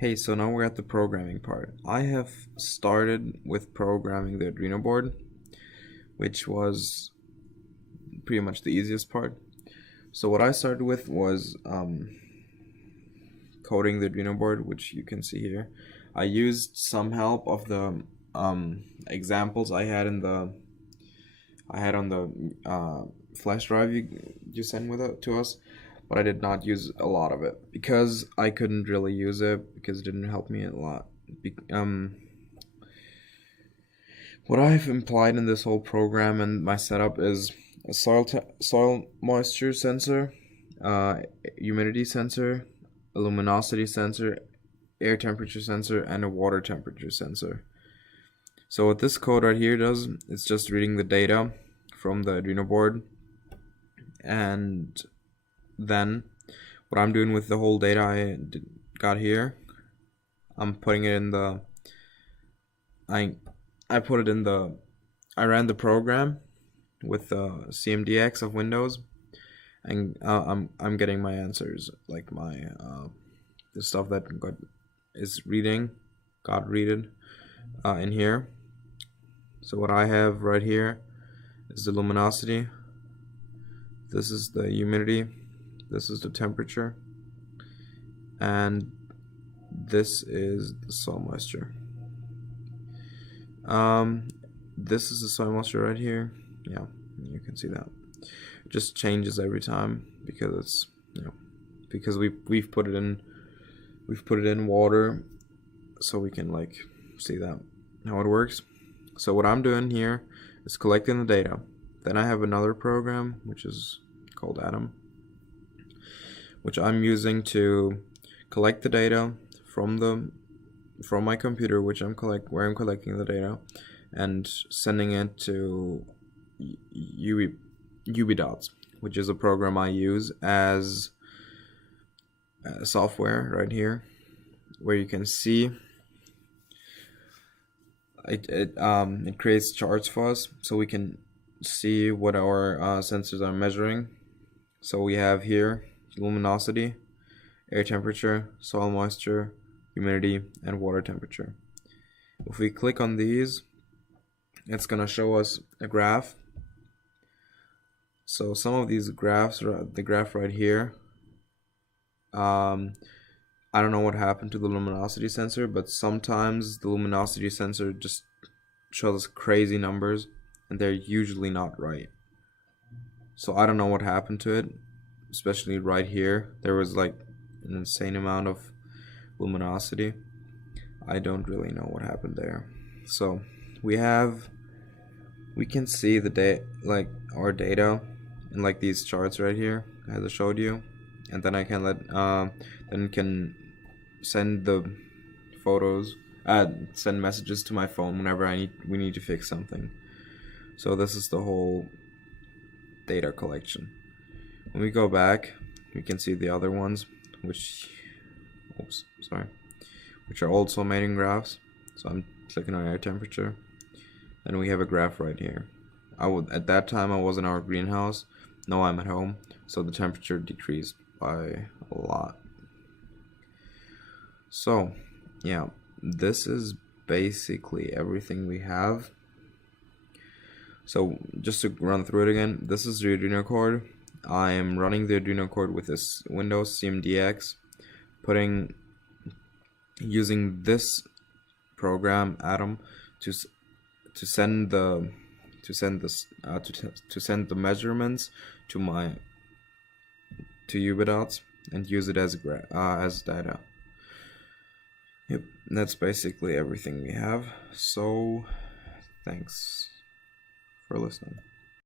Hey, so now we're at the programming part. I have started with programming the Arduino board, which was pretty much the easiest part. So what I started with was coding the Arduino board, which you can see here. I used some help of the examples I had on the flash drive you sent with it to us, but I did not use a lot of it because I couldn't really use it because it didn't help me a lot. What I've implied in this whole program and my setup is a soil moisture sensor, uh, humidity sensor, a luminosity sensor, air temperature sensor, and a water temperature sensor. So what this code right here does, it's just reading the data from the Arduino board, and then what I'm doing with the whole data got here, I'm putting it in the I ran the program with the CMDX of Windows, and I'm getting my answers, like my the stuff that got readed in here. So what I have right here is the luminosity, this is the humidity, this is the temperature, and this is the soil moisture. This is the soil moisture right here. Yeah, you can see that. It just changes every time because it's because we've put it in water, so we can like see that how it works. So what I'm doing here is collecting the data. Then I have another program which is called Atom, which I'm using to collect the data from my computer, where I'm collecting the data, and sending it to UBDots, which is a program I use as software right here, where you can see it creates charts for us, so we can see what our sensors are measuring. So we have here luminosity, air temperature, soil moisture, humidity, and water temperature. If we click on these, it's gonna show us a graph. So some of these graphs, the graph right here, I don't know what happened to the luminosity sensor, but sometimes the luminosity sensor just shows crazy numbers, and they're usually not right. So I don't know what happened to it, especially right here. There was like an insane amount of luminosity. I don't really know what happened there. So we can see like our data in like these charts right here as I showed you, and then I can can send the photos, send messages to my phone whenever we need to fix something. So this is the whole data collection. When we go back, we can see the other ones, which are also made in graphs. So I'm clicking on air temperature, and we have a graph right here. At that time I was in our greenhouse. Now I'm at home, so the temperature decreased by a lot. So yeah, this is basically everything we have. So just to run through it again, this is the Arduino code. I am running the Arduino code with this Windows CMDX, using this program Atom to send the measurements to UBDots and use it as data. Yep, that's basically everything we have. So thanks for listening.